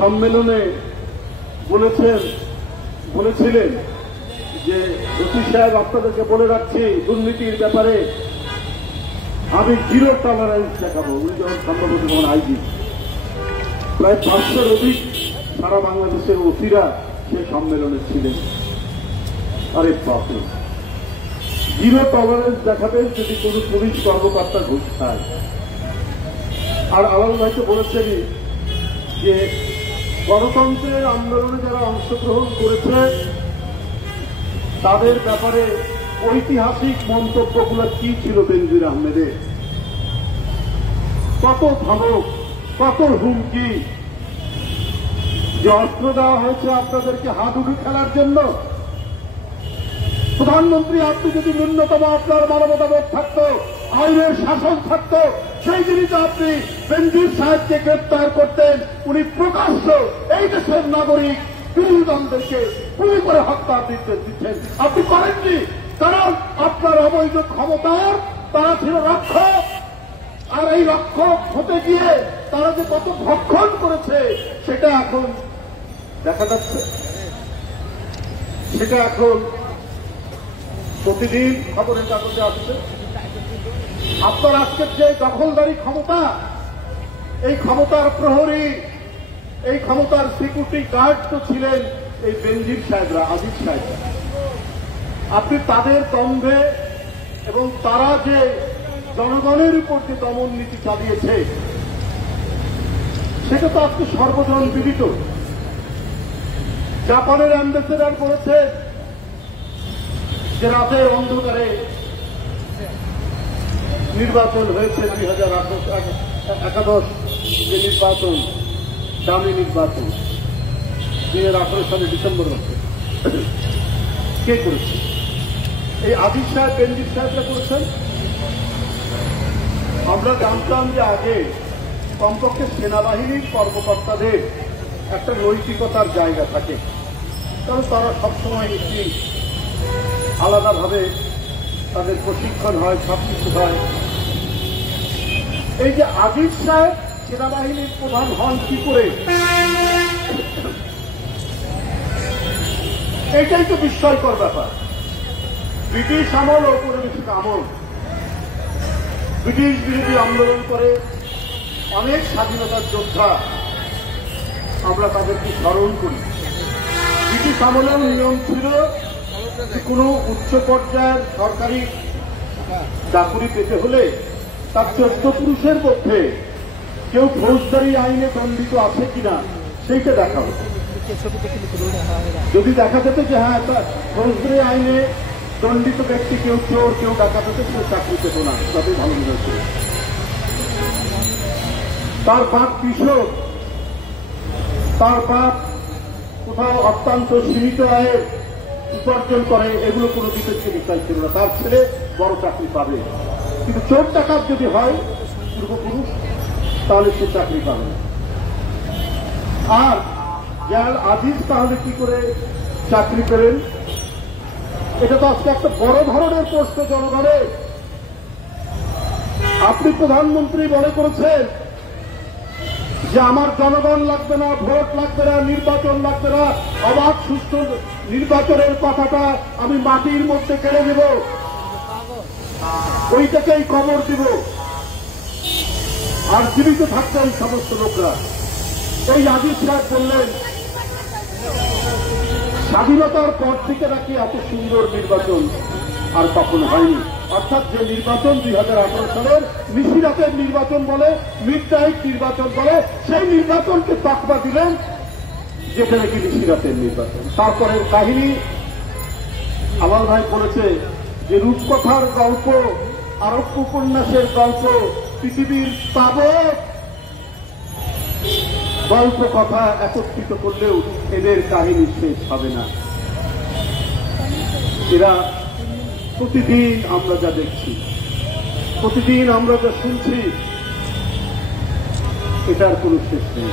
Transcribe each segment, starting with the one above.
সম্মেলনে বলেছিলেন যে ওসি সাহেব আপনাদেরকে বলে রাখছি দুর্নীতির ব্যাপারে আমি জিরো টলারেন্স দেখাবো। উনি যখন সম্ভবত যখন আইজি প্রায় 500-র অধিক সারা বাংলাদেশের ওসিরা সে সম্মেলনে ছিলেন। আরে বাপরে, জিরো টলারেন্স দেখাবেন যদি কোন পুলিশ কর্মকর্তা ঘুষ খায়। আর আলাল ভাই তো বলেছেনই যে গণতন্ত্রের আন্দোলনে যারা অংশগ্রহণ করেছে তাদের ব্যাপারে ঐতিহাসিক মন্তব্যগুলো কি ছিল বেনজির আহমেদের, কত ধমক, কত হুমকি, যে অস্ত্র দেওয়া হয়েছে আপনাদেরকে হাডুডু খেলার জন্য। প্রধানমন্ত্রী, আপনি যদি ন্যূনতম আপনার মানবতাবোধ থাকত, আইনের শাসন থাকত, সেই দিনই আপনি বেনজির সাহেবকে গ্রেপ্তার করতেন। উনি প্রকাশ্য এই দেশের নাগরিক বিরোধীদেরকে গুলি করে হত্যার নির্দেশ দিচ্ছেন, আপনি করেননি। কারণ আপনার অবৈধ ক্ষমতার তারা ছিল রক্ষক, আর এই রক্ষক হতে গিয়ে তারা যে কত ভক্ষণ করেছে সেটা এখন দেখা যাচ্ছে। সেটা এখন প্রতিদিন খবরের কাগজে আসছে। আপনার আজকের যে দখলদারি ক্ষমতা, এই ক্ষমতার প্রহরী, এই ক্ষমতার সিকিউরিটি গার্ড তো ছিলেন এই বেনজির সাহেবরা, আজিজ সাহেবরা। আপনি তাদের দম্ভে এবং তারা যে জনগণের উপর যে দমন নীতি চালিয়েছে সেটা তো আজকে সর্বজন বিদিত। জাপানের অ্যাম্বাসেডর বলেছে যে রাতের অন্ধকারে নির্বাচন হয়েছে 2011 যে নির্বাচন, দামি নির্বাচন 2018 সালে ডিসেম্বর মাসে। কে করেছে? এই আজিজ সাহেব, বেনজির সাহেবরা করেছেন। আমরা জানতাম যে আগে কমপক্ষে সেনাবাহিনীর কর্মকর্তাদের একটা নৈতিকতার জায়গা থাকে, কারণ তারা সবসময় একটি আলাদাভাবে তাদের প্রশিক্ষণ হয়, সবকিছু হয়। এই যে আজিজ সাহেব সেনাবাহিনীর প্রধান হন কি করে, এটাই তো বিস্ময়কর ব্যাপার। ব্রিটিশ আমল ও পরিবেশিক আমল, ব্রিটিশ বিরোধী আন্দোলন করে অনেক স্বাধীনতার যোদ্ধা, আমরা তাদেরকে স্মরণ করি। ব্রিটিশ আমলেও নিয়ম ছিল যে কোনো উচ্চ পর্যায়ের সরকারি চাকুরি পেতে হলে তার 14 পুরুষের মধ্যে কেউ ফৌজদারি আইনে দণ্ডিত আছে কিনা সেইটা দেখা হতো। যদি দেখা যেত যে হ্যাঁ ফৌজদারি আইনে দণ্ডিত ব্যক্তি কেউ চোর, কেউ ডাকাত হতো, কেউ চাকরি পেত না, তাদের ভালো মনে হয়েছিল। তার বাপ কৃষক, তার বাপ কোথাও অত্যন্ত সীমিত আয়ের উপার্জন করে, এগুলো কোনো বিশেষকে বিষয় ছিল না। তার ছেলে বড় চাকরি পাবে, কিন্তু চোর ডাকাত যদি হয় পূর্বপুরুষ, তাহলে সে চাকরি পাবে না। আর যার আজিজ তাহলে কি করে চাকরি পেলেন? এটা তো আজকে একটা বড় ধরনের প্রশ্ন জনগণের। আপনি প্রধানমন্ত্রী মনে করেছেন যে আমার জনগণ লাগবে না, ভোট লাগবে না, নির্বাচন লাগবে না, অবাধ সুষ্ঠু নির্বাচনের কথাটা আমি মাটির মধ্যে কেড়ে দেব, ওইটাকেই কবর দিব, আর জীবিত থাকবেন সমস্ত লোকরা। এই আজিজ সাহেব বললেন স্বাধীনতার পর থেকে নাকি এত সুন্দর নির্বাচন আর কখনো হয়নি। অর্থাৎ যে নির্বাচন 2018 সালের নিশিরাতের নির্বাচন বলে, মিড নাইট নির্বাচন বলে, সেই নির্বাচনকে তকমা দিলেন যেটা নাকি নিশিরাতের নির্বাচন। তারপরের কাহিনী আলাল ভাই বলেছে যে রূপকথার গল্প, আরব্য উপন্যাসের গল্প, পৃথিবীর তাবৎ গল্প কথা একত্রিত করলেও এদের কাহিনী শেষ হবে না। এরা প্রতিদিন আমরা যা দেখছি, প্রতিদিন আমরা যা শুনছি, এটার কোনো শেষ নেই।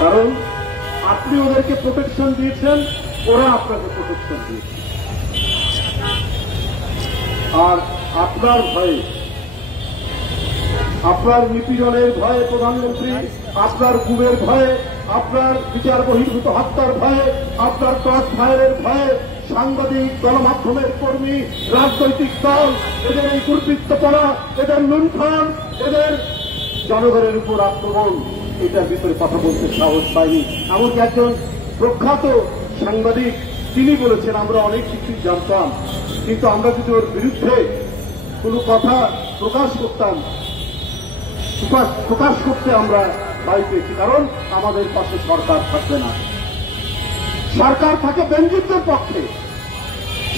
কারণ আপনি ওদেরকে প্রোটেকশন দিয়েছেন, ওরা আপনাকে প্রোটেকশন দিয়েছে। আর আপনার ভয়ে, আপনার নিপীড়নের ভয়ে প্রধানমন্ত্রী, আপনার গুমের ভয়ে, আপনার বিচার বহির্ভূত হত্যার ভয়ে, আপনার ক্রস ফায়ারের ভয়ে সাংবাদিক, গণমাধ্যমের কর্মী, রাজনৈতিক দল, এদের এই দুর্বৃত্তপনা, এদের লুণ্ঠন, এদের জনগণের উপর আক্রমণ, এটার ভিতরে কথা বলতে সাহস পায়নি। এমনকি একজন প্রখ্যাত সাংবাদিক তিনি বলেছেন, আমরা অনেক কিছুই জানতাম, কিন্তু আমরা যদি ওর বিরুদ্ধে কোনো কথা প্রকাশ করতে আমরা ভয় পেয়েছি, কারণ আমাদের পাশে সরকার থাকবে না। সরকার থাকে বেঞ্জিতদের পক্ষে,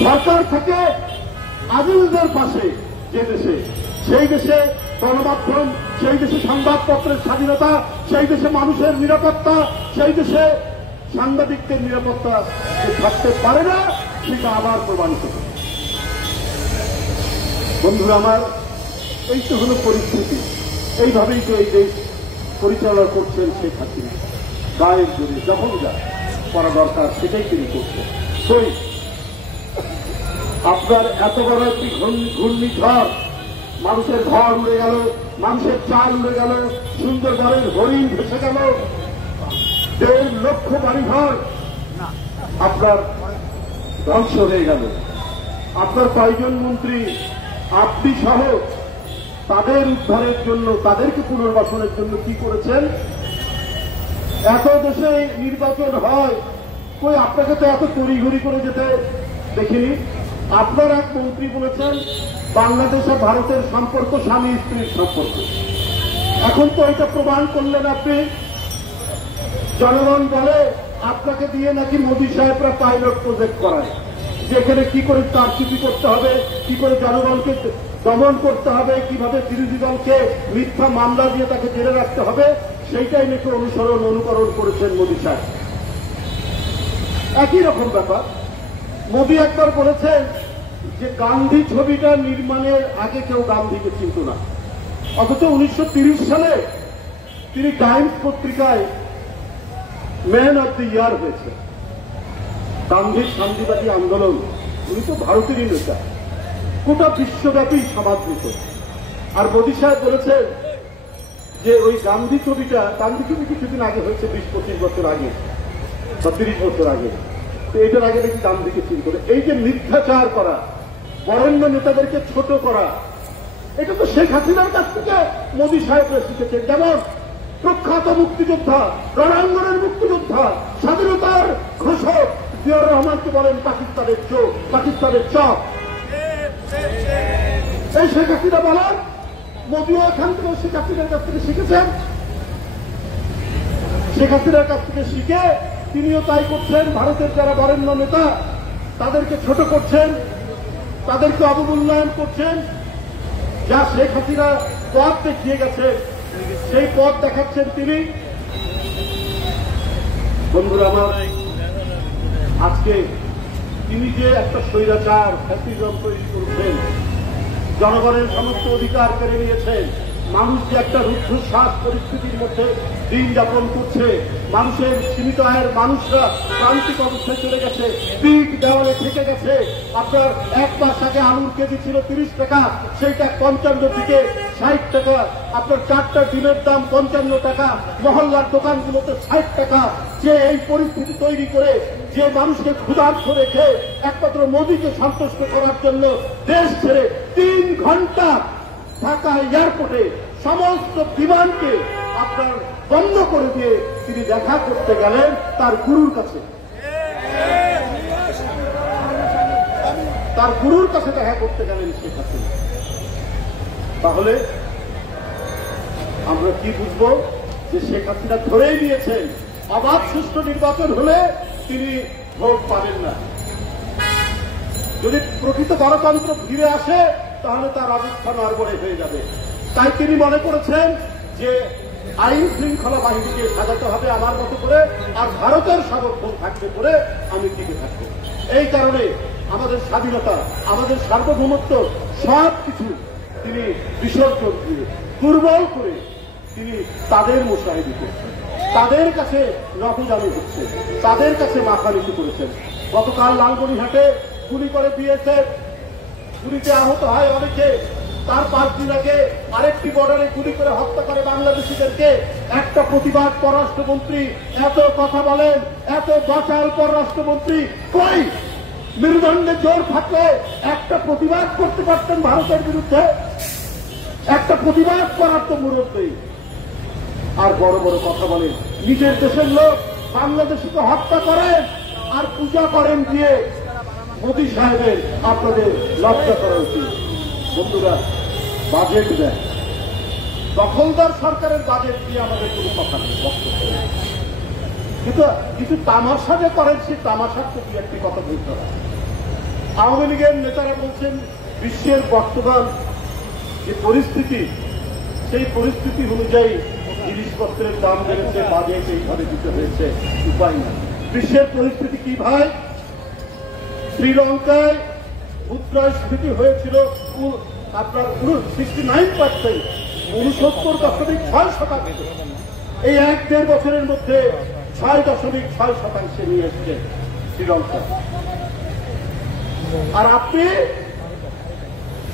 সরকার থাকে আদিলদের পাশে। যে দেশে, সেই দেশে গণমাধ্যম, সেই দেশে সংবাদপত্রের স্বাধীনতা, সেই দেশে মানুষের নিরাপত্তা, সেই দেশে সাংবাদিকদের নিরাপত্তা যে থাকতে পারে না, সেটা আবার প্রমাণিত। বন্ধুরা আমার, এই তো হল পরিস্থিতি। এইভাবেই তো এই দেশ পরিচালনা করছেন শেখ হাসিনা। গায়ের জোরে যখন যা করা দরকার সেটাই তিনি করছেন। আপনার এত বড় একটি ঘূর্ণিঝড়, মানুষের ঘর উড়ে গেল, মানুষের চাল উড়ে গেল, সুন্দরবনের হরিণ ভেসে গেল, 1.5 লক্ষ বাড়িঘর আপনার ধ্বংস হয়ে গেল। আপনার কয়েকজন মন্ত্রী, আপনি সহ, তাদের উদ্ধারের জন্য, তাদেরকে পুনর্বাসনের জন্য কি করেছেন? এত দেশে নির্বাচন হয়, কই আপনাকে তো এত তড়িঘড়ি করে যেতে দেখিনি। আপনার এক মন্ত্রী বলেছেন বাংলাদেশ আর ভারতের সম্পর্ক স্বামী স্ত্রীর সম্পর্ক। এখন তো এটা প্রমাণ করলেন আপনি। জনগণ বলে আপনাকে দিয়ে নাকি মোদী সাহেবরা পাইলট প্রজেক্ট করায়, যেখানে কি করে কারচুপি করতে হবে, কি করে জনগণকে দমন করতে হবে, কিভাবে বিরোধী দলকে মিথ্যা মামলা দিয়ে তাকে জেলে রাখতে হবে, সেইটাই নাকি অনুকরণ করেছেন মোদী সাহেব। একই রকম ব্যাপার। মোদী একবার বলেছেন যে গান্ধী ছবিটা নির্মাণের আগে কেউ গান্ধীকে চিনত না, অথচ 1930 সালে তিনি টাইমস পত্রিকায় ম্যান অব দ্য ইয়ার হয়েছে। গান্ধীর শান্তিবাদী আন্দোলন, উনি তো ভারতেরই নেতা, গোটা বিশ্বব্যাপী সমাদৃত। আর মোদী সাহেব বলেছেন যে ওই গান্ধী ছবি কিছুদিন আগে হয়েছে, 20-25 বছর আগে বা 30 বছর আগে, তো এটার আগে নাকি গান্ধীকে চিন্তা করে। এই যে মিথ্যাচার করা, বরেণ্য নেতাদেরকে ছোট করা, এটা তো শেখ হাসিনার কাছ থেকে মোদী সাহেবরা শিখেছেন। যেমন প্রখ্যাত মুক্তিযোদ্ধা, রণাঙ্গনের মুক্তিযোদ্ধা, স্বাধীনতার ঘোষক জিয়াউর রহমানকে বলেন পাকিস্তানের চোখ, পাকিস্তানের চক। এই শেখ হাসিনা বলেন, মোদীও এখান থেকে শেখ হাসিনার কাছ থেকে শিখেছেন। শেখ হাসিনার কাছ থেকে শিখে তিনিও তাই করছেন। ভারতের যারা বরেণ্য নেতা তাদেরকে ছোট করছেন, তাদেরকে অবমূল্যায়ন করছেন। যা শেখ হাসিনা পথ দেখিয়ে গেছে, সেই পথ দেখাচ্ছেন তিনি। বন্ধুরা আমার, আজকে তিনি যে একটা স্বৈরাচার ফ্যাসিজম তৈরি করছেন, জনগণের সমস্ত অধিকার কেড়ে নিয়েছেন, মানুষ যে একটা রুদ্ধশ্বাস পরিস্থিতির মধ্যে দিন যাপন করছে, মানুষের সীমিত আয়ের মানুষরা প্রান্তিক অবস্থায় চলে গেছে, পিঠ দেওয়ালে থেকে গেছে। আপনার 1 মাস আগে আলুর কেজি ছিল 30 টাকা, সেইটা 55 থেকে 60 টাকা। আপনার 4টা ডিমের দাম 55 টাকা, মহল্লার দোকানগুলোতে 60 টাকা। যে এই পরিস্থিতি তৈরি করে, যে মানুষকে ক্ষুধার্ত রেখে একমাত্র মোদীকে সন্তুষ্ট করার জন্য দেশ ছেড়ে 3 ঘন্টা ঢাকা এয়ারপোর্টে সমস্ত বিমানকে আপনার বন্ধ করে দিয়ে তিনি দেখা করতে গেলেন তার গুরুর কাছে। তার গুরুর কাছে দেখা করতে গেলেন শেখ হাসিনা। তাহলে আমরা কি বুঝবো? যে শেখ হাসিনা ধরেই নিয়েছেন অবাধ সুষ্ঠু নির্বাচন হলে তিনি ভোট পাবেন না। যদি প্রকৃত গণতন্ত্র ফিরে আসে তাহলে তার অবস্থান নড়বড়ে হয়ে যাবে। তাই তিনি মনে করেছেন যে আইন শৃঙ্খলা বাহিনীকে সাজাতে হবে আমার মতো করে, আর ভারতের সমর্থন থাকবে করে আমি টিকে থাকবো। এই কারণে আমাদের স্বাধীনতা, আমাদের সার্বভৌমত্ব সবকিছু তিনি বিসর্জন দিয়ে দুর্বল করে তিনি তাদের মোশাহিদি করছেন, তাদের কাছে নফরদানি হচ্ছে, তাদের কাছে মাথানিচু করেছেন। গতকাল লালমনিরহাটে গুলি করে দিয়েছে, গুলিতে আহত হয় অনেকে, তার 5 দিন আগে আরেকটি বর্ডারে গুলি করে হত্যা করে বাংলাদেশিদেরকে। একটা প্রতিবাদ পররাষ্ট্রমন্ত্রী এত কথা বলেন, এত বাচাল পররাষ্ট্রমন্ত্রী কই? মেরুদণ্ডে জোর থাকলে একটা প্রতিবাদ করতে পারতেন ভারতের বিরুদ্ধে, একটা প্রতিবাদ করার তো মুরত নেই। আর বড় বড় কথা বলেন, নিজের দেশের লোক বাংলাদেশিকে হত্যা করেন আর পূজা করেন দিয়ে মোদী সাহেবের আপনাদের লজ্জা করা উচিত। বন্ধুরা, বাজেট দেন, দখলদার সরকারের বাজেট দিয়ে আমাদের কোনো কথা নেই, বক্তব্য নেই। কিন্তু কিছু তামাশা যে করেন, সেই তামাশার তো কি একটি কথা বলতে হবে। আওয়ামী লীগের নেতারা বলছেন বিশ্বের বর্তমান যে পরিস্থিতি, সেই পরিস্থিতি অনুযায়ী জিনিসপত্রের দাম বেড়েছে, বাজেট এইভাবে দিতে হয়েছে, উপায় না। বিশ্বের পরিস্থিতি কি ভাই? শ্রীলঙ্কায় মুদ্রাস্ফীতি হয়েছিল আপনার 69%, 69.6%। এই 1-1.5 বছরের মধ্যে 6.6% নিয়ে এসছে শ্রীলঙ্কা। আর আপনি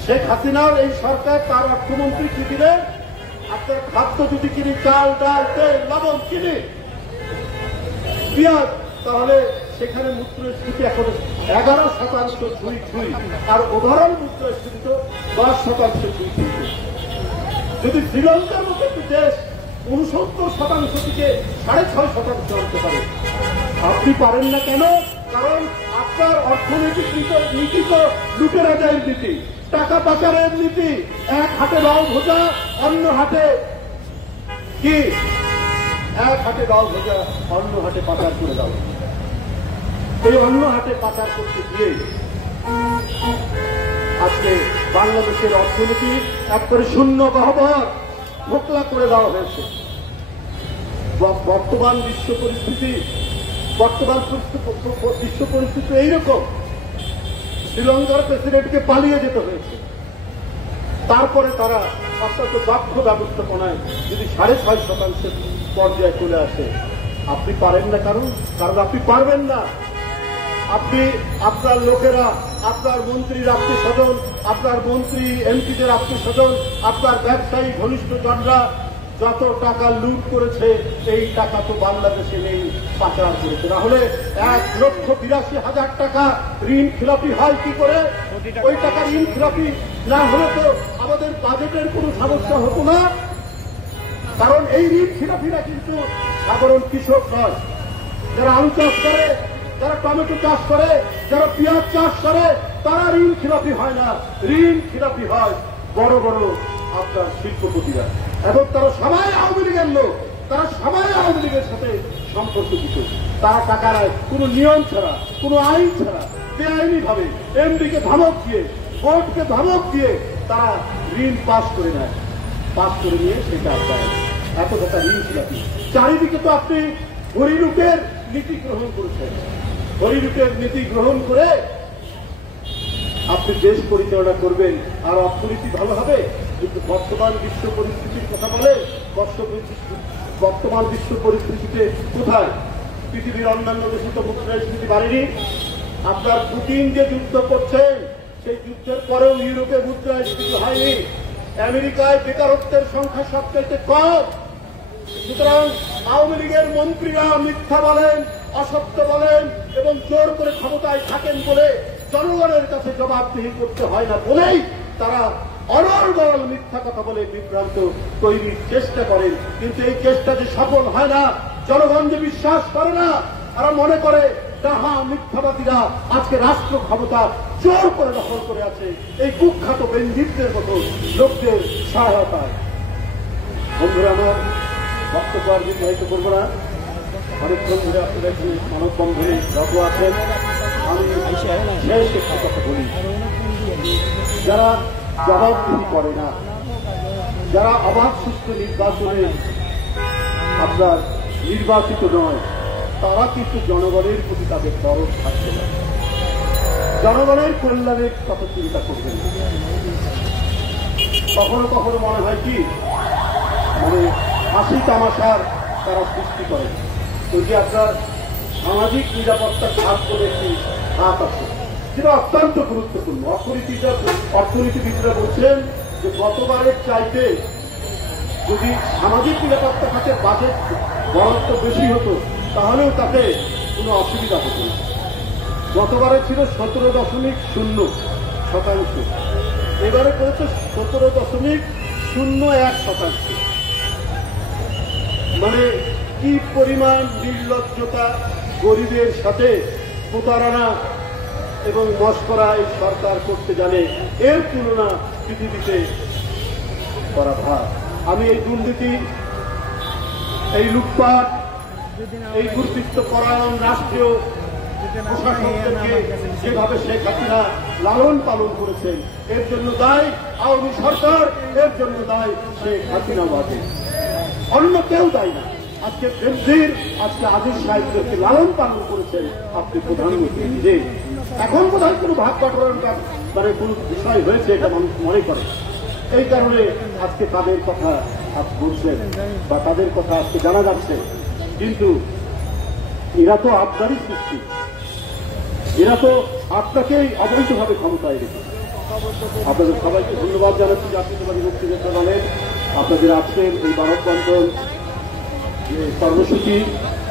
শেখ হাসিনার এই সরকার, তার অর্থমন্ত্রী কি দিলেন? আপনার খাদ্য যদি কিনি, চাল, ডাল, তেল, লবণ কিনি, পেঁয়াজ, তাহলে সেখানে মুদ্রাস্ফীতি এখন 11% ছুঁই, আর ওভারঅল মুদ্রাস্ফীতি তো 10% ছুঁই। যদি শ্রীলঙ্কার মতো একটি দেশ 69% থেকে 6.5% আনতে পারে, আপনি পারেন না কেন? কারণ আপনার অর্থনৈতিক নীতি তো লুটেরাদের নীতি, টাকা পাচারের নীতি। এক হাতে লাউ ভোজা, অন্য হাতে কি? এক হাতে লাউ ভোজা, অন্য হাতে পাচার করে দাও। এই অন্য হাতে পাচার করতে গিয়ে আজকে বাংলাদেশের অর্থনীতি একবারে শূন্য গহ্বর মোকলা করে দেওয়া হয়েছে। বর্তমান বিশ্ব পরিস্থিতি এইরকম। শ্রীলঙ্কার প্রেসিডেন্টকে পালিয়ে যেতে হয়েছে। তারপরে তারা অত্যন্ত দক্ষ ব্যবস্থাপনায় যদি 6.5% পর্যায়ে চলে আসে, আপনি পারেন না। কারণ আপনি পারবেন না। আপনি, আপনার লোকেরা, আপনার মন্ত্রীর আত্মীয় স্বজন, আপনার মন্ত্রী এমপিদের আত্মীয় স্বজন, আপনার ব্যবসায়ী ঘনিষ্ঠ জনরা যত টাকা লুট করেছে, এই টাকা তো বাংলাদেশে নেই, পাচার করেছে। তাহলে 1,82,000 টাকা ঋণ খিলাপি হয় কি করে? ওই টাকা ঋণ খিলাপি না হলে তো আমাদের বাজেটের কোনো সমস্যা হতো না। কারণ এই ঋণ খিলাপিরা কিন্তু সাধারণ কৃষক নয়। যারা আলু চাষ করে, যারা টমেটো চাষ করে, যারা পেঁয়াজ চাষ করে, তারা ঋণ খিলাপি হয় না। ঋণ খিলাপি হয় বড় বড় আপনার শিল্পপতিরা, এবং তারা সবাই আওয়ামী লীগের লোক, তারা সবাই আওয়ামী লীগের সাথে সম্পর্কিত। তারা টাকা নেয় কোনো নিয়ম ছাড়া, কোনো আইন ছাড়া, বেআইনি ভাবে এমডিকে ধমক দিয়ে, বোর্ডকে ধমক দিয়ে তারা ঋণ পাস করে নেয়। পাস করে নিয়ে সেটা দেয়। এত টাকা ঋণ খিলাপি। চারিদিকে তো আপনি হরিলুটের নীতি গ্রহণ করেছেন। হরিলুটের নীতি গ্রহণ করে আপনি দেশ পরিচালনা করবেন, আর অর্থনীতি ভালো হবে। কিন্তু বর্তমান বিশ্ব পরিস্থিতির কথা বলে, বর্তমান বিশ্ব পরিস্থিতিতে কোথায়? পৃথিবীর অন্যান্য দেশে তো মুদ্রাস্ফীতি বাড়েনি। আপনার পুতিন যে যুদ্ধ করছেন, সেই যুদ্ধের পরেও ইউরোপে মুদ্রাস্ফীতি হয়নি। আমেরিকায় বেকারত্বের সংখ্যা সবচেয়ে কম। সুতরাং আওয়ামী লীগের মন্ত্রীরা মিথ্যা বলেন, অসত্য বলেন এবং জোর করে ক্ষমতায় থাকেন বলে জনগণের কাছে জবাবদিহি করতে হয় না বলেই তারা অনর্গল মিথ্যা কথা বলে বিভ্রান্ত তৈরির চেষ্টা করেন। কিন্তু এই চেষ্টা যে সফল হয় না, জনগণ যে বিশ্বাস করে না, তারা মনে করে তাহা মিথ্যাবাদীরা আজকে রাষ্ট্র ক্ষমতা জোর করে দখল করে আছে এই কুখ্যাত বেঞ্জিতদের মতো লোকদের সহায়তায়। বন্ধুরা, আমার বক্তব্য আর দীর্ঘায়িত করবো না। অনেকক্ষণ ধরে আপনাদের মানববন্ধনে রত আছেন। আমি শেষ একটা কথা বলি, যারা জবাবদিহি করে না, যারা অবাধ সুষ্ঠু নির্বাচনে আপনার নির্বাচিত নয়, তারা কিন্তু জনগণের প্রতি তাদের দরদ থাকবে না, জনগণের কল্যাণের কথা চিন্তা করবেন। কখনো কখনো মনে হয় কি, মানে হাসি তামাশার তারা সৃষ্টি করে। ওই যে আপনার সামাজিক নিরাপত্তা খাত করে একটি খাত আছে, যেটা অত্যন্ত গুরুত্বপূর্ণ। অর্থনীতিবিদরা বলছেন যে গতবারের চাইতে যদি সামাজিক নিরাপত্তা খাতে বাজেট বরাদ্দ বেশি হতো তাহলেও তাতে কোনো অসুবিধা হতো না। গতবারে ছিল 17.0%, এবারে করেছে 17.01%। মানে কি পরিমাণ নির্লজ্জতা, গরিবের সাথে প্রতারণা এবং মস্করা এই সরকার করতে জানে, এর তুলনা পৃথিবীতে করা ভার। আমি এই দুর্নীতি, এই লুটপাট, এই দুর্বৃত্ত পরায়ণ রাষ্ট্রীয় প্রশাসকদেরকে যেভাবে শেখ হাসিনা লালন পালন করেছেন, এর জন্য দায়ী আওয়ামী সরকার, এর জন্য দায়ী শেখ হাসিনা বাদী, অন্য কেউ দায়ী না। আজকে বেনজির, আজকে আজিজ সাহেবদেরকে লালন পালন করেছেন আপনি প্রধানমন্ত্রী নিজে। এখন বোধহয় কোনো ভাগ বাটোয়ারার মানে কোন বিষয় হয়েছে এটা মানুষ মনে করে, এই কারণে আজকে তাদের কথা আপনি বলছেন বা তাদের কথা আজকে জানা যাচ্ছে। কিন্তু এরা তো আপনারই সৃষ্টি, এরা তো আপনাকেই অবৈধভাবে ক্ষমতায় রেখেছে। আপনাদের সবাইকে ধন্যবাদ জানাচ্ছি জাতীয়তাবাদী মুক্তিযোদ্ধা দলের আপনাদের আজকের এই মানববন্ধন যে কর্মসূচি,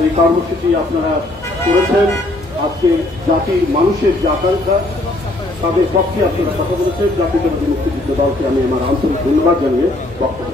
এই কর্মসূচি আপনারা করেছেন। আজকে জাতির মানুষের যে আকাঙ্ক্ষা, তাদের পক্ষে আপনারা কথা বলেছেন। জাতীয়তাবাদী মুক্তিযুদ্ধ দলকে আমি আমার আন্তরিক ধন্যবাদ জানিয়ে বক্তব্য